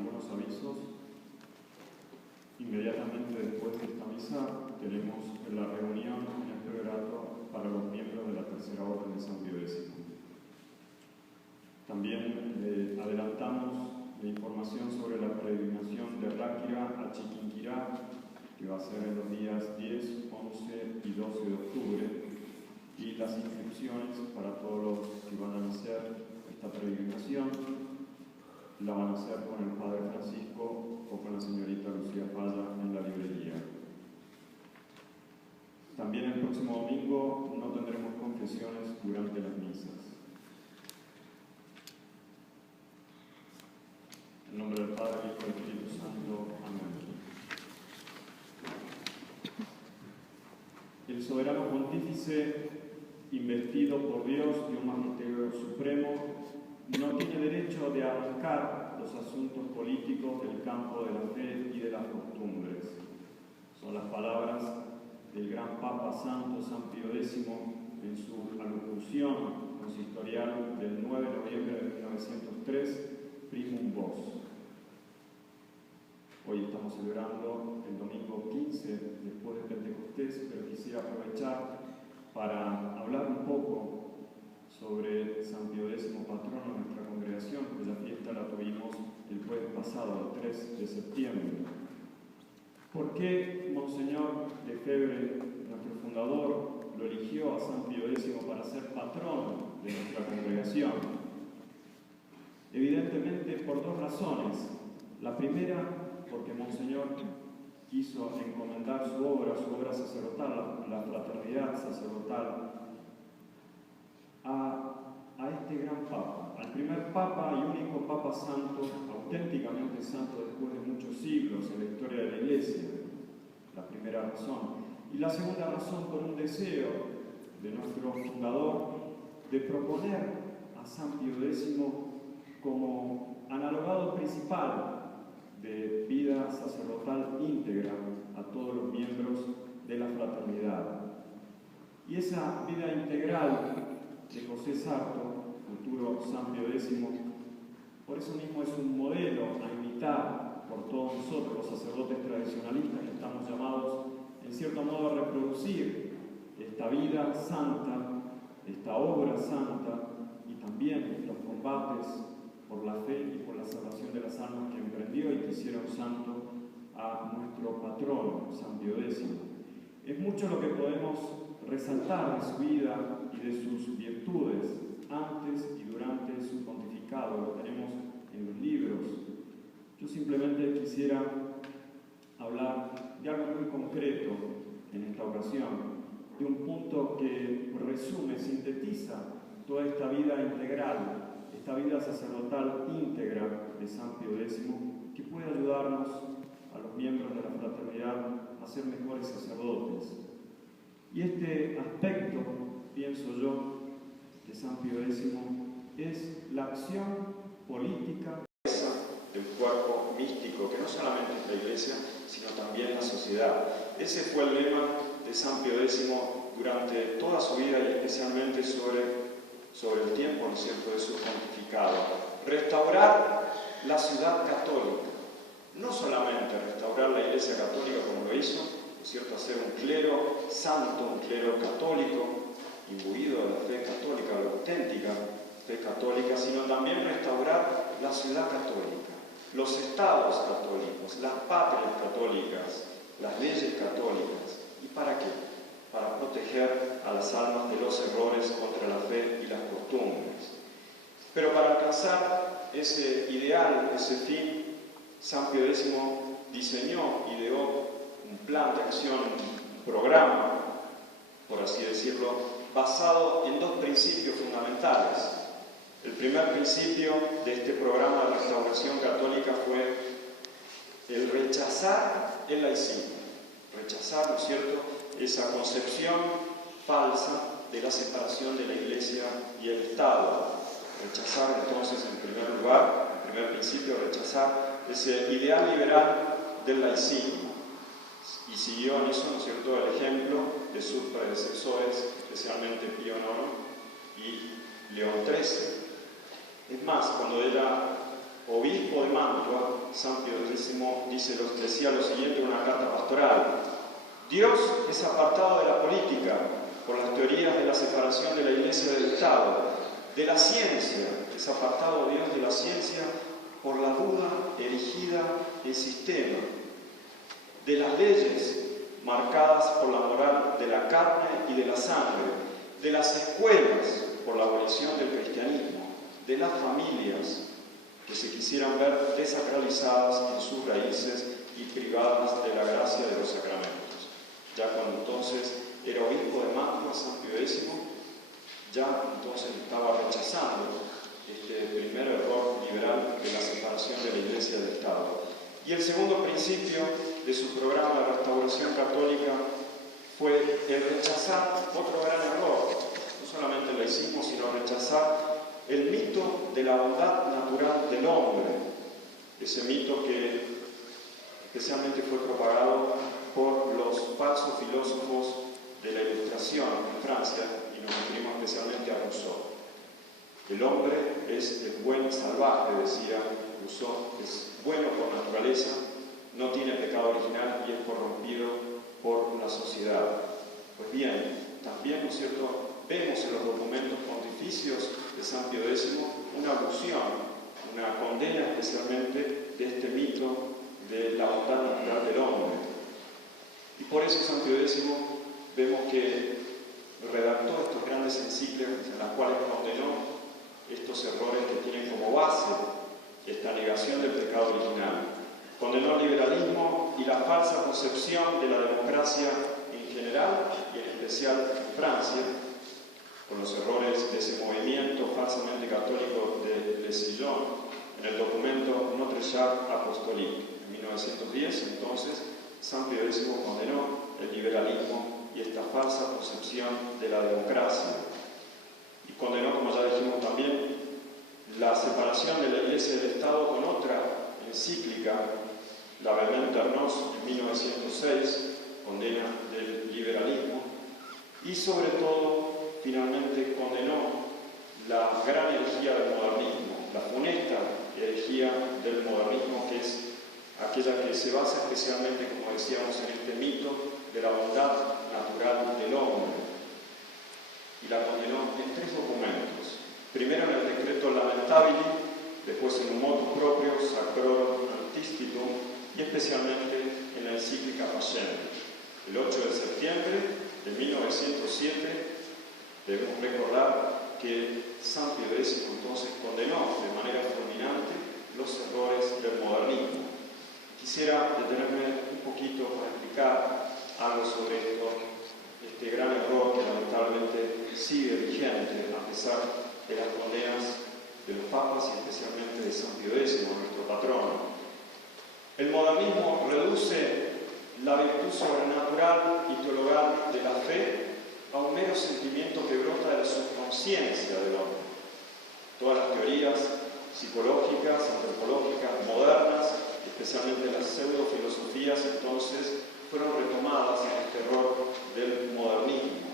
algunos avisos. Inmediatamente después de esta misa tenemos la reunión en el priorato para los miembros de la Tercera Orden de San Pío X. También adelantamos la información sobre la peregrinación de Ráquira a Chiquinquirá, que va a ser en los días 10, 11 y 12 de octubre, y las inscripciones para todos los que van a hacer esta peregrinación la van a hacer con el Padre Francisco o con la señorita Lucía Falla en la librería. También el próximo domingo no tendremos confesiones durante las misas. En nombre del Padre, Hijo y del Espíritu Santo. Amén. El soberano pontífice, investido por Dios de un magisterio supremo, no tiene derecho de arrancar los asuntos políticos del campo de la fe y de las costumbres. Son las palabras del gran Papa Santo San Pío X en su alocución consistorial del 9 de noviembre de 1903, Primum Vos. Hoy estamos celebrando el domingo 15 después de Pentecostés, pero quisiera aprovechar para hablar un poco sobre San Pío X, patrono de nuestra congregación, cuya fiesta la tuvimos el jueves pasado, el 3 de septiembre. ¿Por qué Monseñor Lefebvre, nuestro fundador, lo eligió a San Pío X para ser patrono de nuestra congregación? Evidentemente por dos razones. La primera, porque Monseñor quiso encomendar su obra sacerdotal, la fraternidad sacerdotal, a este gran Papa, al primer Papa y único Papa santo, auténticamente santo después de muchos siglos en la historia de la Iglesia. La primera razón. Y la segunda razón, por un deseo de nuestro fundador de proponer a San Pío X como analogado principal de vida sacerdotal íntegra a todos los miembros de la fraternidad. Y esa vida integral de José Sarto, futuro San Pío X, por eso mismo es un modelo a imitar por todos nosotros, los sacerdotes tradicionalistas, que estamos llamados en cierto modo a reproducir esta vida santa, esta obra santa, y también los combates por la fe y por la salvación de las almas que emprendió y que hicieron santo a nuestro patrono, San Pío X. Es mucho lo que podemos resaltar de su vida y de sus virtudes antes y durante su pontificado. Lo tenemos en los libros. Yo simplemente quisiera hablar de algo muy concreto en esta ocasión, de un punto que resume, sintetiza toda esta vida integral, esta vida sacerdotal íntegra de San Pío X, que puede ayudarnos a los miembros de la fraternidad a ser mejores sacerdotes. Y este aspecto, pienso yo, de San Pío X es la acción política del cuerpo místico, que no solamente es la Iglesia, sino también la sociedad. Ese fue el lema de San Pío X durante toda su vida y especialmente sobre el tiempo, ¿no es cierto?, de su pontificado. Restaurar la ciudad católica. No solamente restaurar la Iglesia católica como lo hizo, ¿no es cierto?, hacer un clero santo, un clero católico, imbuido de la fe católica, de la auténtica fe católica, sino también restaurar la ciudad católica, los estados católicos, las patrias católicas, las leyes católicas. ¿Y para qué? Para proteger a las almas de los errores contra la fe y las costumbres. Pero para alcanzar ese ideal, ese fin, San Pío X diseñó, ideó un plan de acción, un programa, por así decirlo, basado en dos principios fundamentales. El primer principio de este programa de restauración católica fue el rechazar el laicismo, rechazar, ¿no es cierto?, esa concepción falsa de la separación de la Iglesia y el Estado. Rechazar entonces, en primer lugar, el primer principio, rechazar ese ideal liberal del laicismo. Y siguió en eso, ¿no es cierto?, el ejemplo de sus predecesores, especialmente Pío IX y León XIII. Es más, cuando era obispo de Mantua, San Pío X decía lo siguiente en una carta pastoral: Dios es apartado de la política por las teorías de la separación de la Iglesia del Estado, de la ciencia, es apartado Dios de la ciencia por la duda erigida en sistema, de las leyes marcadas por la moral de la carne y de la sangre, de las escuelas por la abolición del cristianismo, de las familias que se quisieran ver desacralizadas en sus raíces y privadas de la gracia de los sacramentos. Ya cuando entonces era obispo de Mantua, San Pío X, ya entonces estaba rechazando este primer error liberal de la separación de la Iglesia del Estado. Y el segundo principio de su programa de restauración católica fue el rechazar otro gran error, no solamente el laicismo, sino rechazar el mito de la bondad natural del hombre, ese mito que especialmente fue propagado por los falsos filósofos de la Ilustración en Francia, y nos referimos especialmente a Rousseau. El hombre es el buen salvaje, decía Rousseau, es bueno por naturaleza, no tiene pecado original y es corrompido por la sociedad. Pues bien, también, ¿no es cierto?, vemos en los documentos pontificios de San Pío X una alusión, una condena especialmente de este mito de la bondad natural del hombre. Y por eso San Pío X vemos que redactó estas grandes encíclicas en las cuales condenó estos errores que tienen como base esta negación del pecado original. Condenó el liberalismo y la falsa concepción de la democracia en general y en especial en Francia, con los errores de ese movimiento falsamente católico de Le Sillon en el documento Notre Charte Apostolique. En 1910, entonces, San Pío X condenó el liberalismo y esta falsa concepción de la democracia. Y condenó, como ya dijimos también, la separación de la Iglesia del Estado con otra encíclica, la Verlaine Ternos, en 1906, condena del liberalismo, y sobre todo, finalmente condenó la gran herejía del modernismo, la funesta herejía del modernismo, que es aquella que se basa especialmente, como decíamos, en este mito de la bondad natural del hombre. Y la condenó en 3 documentos. Primero en el decreto Lamentabili, después en un motu proprio, Sacrorum Antistitum, y especialmente en la encíclica Pacem. El 8 de septiembre de 1907, debemos recordar que San Pío X entonces condenó de manera fulminante los errores del modernismo. Quisiera detenerme un poquito para explicar algo sobre esto, este gran error que lamentablemente sigue vigente a pesar de las condenas de los papas y especialmente de San Pío X, nuestro patrono. El modernismo reduce la virtud sobrenatural y teologal de la fe a un mero sentimiento que brota de la subconsciencia del hombre. Todas las teorías psicológicas, antropológicas, modernas, especialmente las pseudofilosofías, entonces, fueron retomadas en este error del modernismo.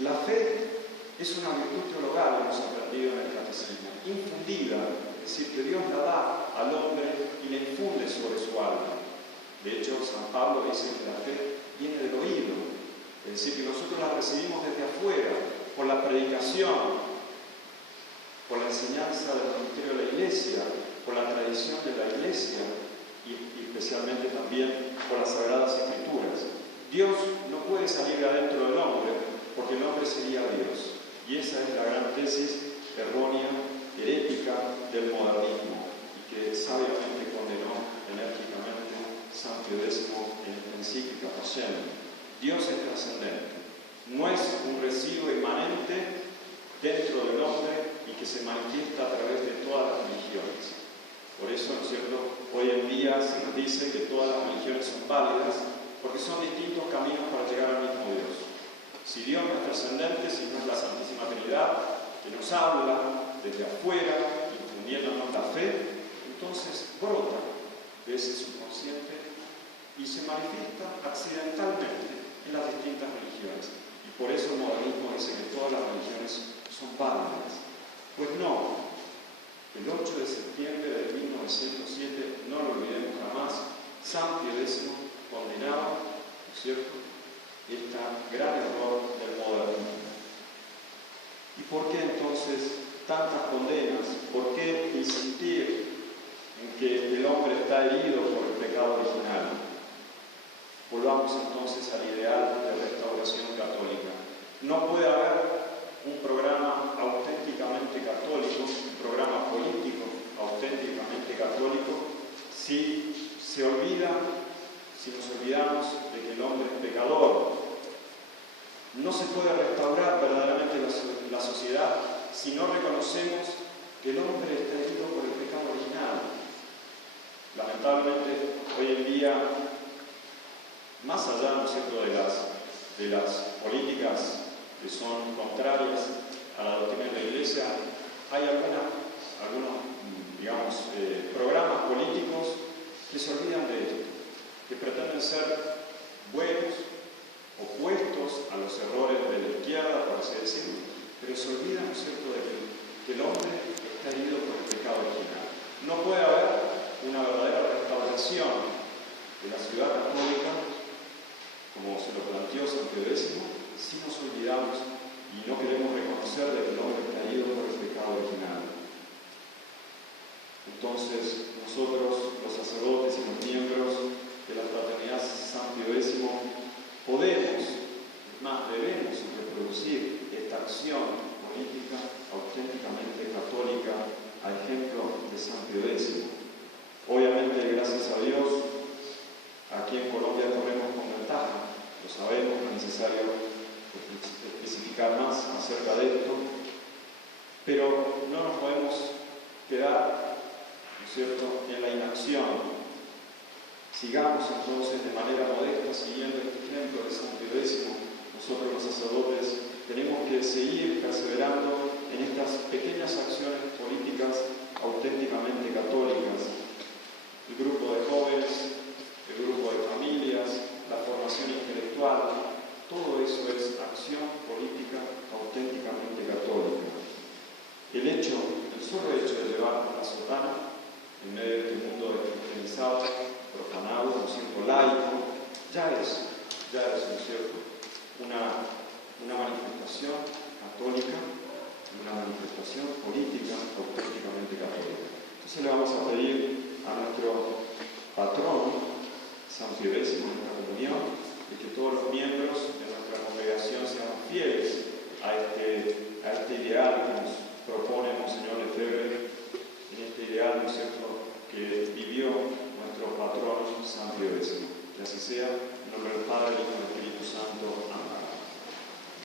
La fe es una virtud teologal, hemos aprendido en el catecismo, infundida, es decir, que Dios la da al hombre y la infunde sobre su alma. De hecho, San Pablo dice que la fe viene del oído, es decir, que nosotros la recibimos desde afuera, por la predicación, por la enseñanza del magisterio de la Iglesia, por la tradición de la Iglesia y especialmente también por las Sagradas Escrituras. Dios no puede salir de adentro del hombre porque el hombre sería Dios. Y esa es la gran tesis errónea, herética del modernismo y que sabiamente condenó enérgicamente San Pío X en la encíclica Pacem. Dios es trascendente, no es un residuo inmanente dentro del hombre y que se manifiesta a través de todas las religiones. Por eso, ¿no es cierto?, hoy en día se nos dice que todas las religiones son válidas porque son distintos caminos para llegar al mismo Dios. Si Dios no es trascendente, si no es la Santísima Trinidad que nos habla desde afuera, infundiéndonos la fe, entonces brota de ese subconsciente y se manifiesta accidentalmente en las distintas religiones. Y por eso el modernismo dice que todas las religiones son válidas. Pues no. El 8 de septiembre de 1907, no lo olvidemos, cierto?, este gran error del modernismo. ¿Y por qué entonces tantas condenas? ¿Por qué insistir en que el hombre está herido por el pecado original? Volvamos entonces al ideal de restauración católica. No puede haber un programa auténticamente católico, un programa político auténticamente católico, si nos olvidamos de que el hombre es pecador. No se puede restaurar verdaderamente la sociedad si no reconocemos que el hombre está herido por el pecado original. Lamentablemente, hoy en día, más allá, ¿no es cierto?, de las políticas que son contrarias a la doctrina de la Iglesia, hay algunos programas políticos que se olvidan de esto, que pretenden ser buenos, opuestos a los errores de la izquierda, por así decirlo, pero se olvidan, ¿no es cierto?, de que el hombre está herido por el pecado original. No puede haber una verdadera restauración de la ciudad católica, como se lo planteó San Pío X, si nos olvidamos y no queremos reconocer de que el hombre está herido por el pecado original. Entonces, nosotros, los sacerdotes y los miembros de la Fraternidad San Pío X, podemos, más debemos reproducir esta acción política auténticamente católica a ejemplo de San Pío X. Obviamente, gracias a Dios, aquí en Colombia corremos con ventaja, lo sabemos, no es necesario especificar más acerca de esto, pero no nos podemos quedar, ¿no es cierto?, en la inacción. Sigamos entonces de manera modesta siguiendo este ejemplo de San Pío X. Nosotros los sacerdotes tenemos que seguir perseverando en estas pequeñas acciones políticas auténticamente católicas. El grupo de jóvenes, el grupo de familias, la formación intelectual, todo eso es acción política auténticamente católica. El solo hecho de llevar la sotana en medio de este mundo cristianizado, profanado, un cierto laico, ya es, ¿no es cierto?, una manifestación católica, una manifestación política auténticamente católica. Entonces le vamos a pedir a nuestro patrón, San Pío X, en esta comunión, de que todos los miembros de nuestra congregación sean fieles a este ideal que nos propone Monseñor Lefebvre, en este ideal, ¿no es cierto?, que vivió nuestro patrón San Pío X. Que así sea, en nombre del Padre, y del Hijo,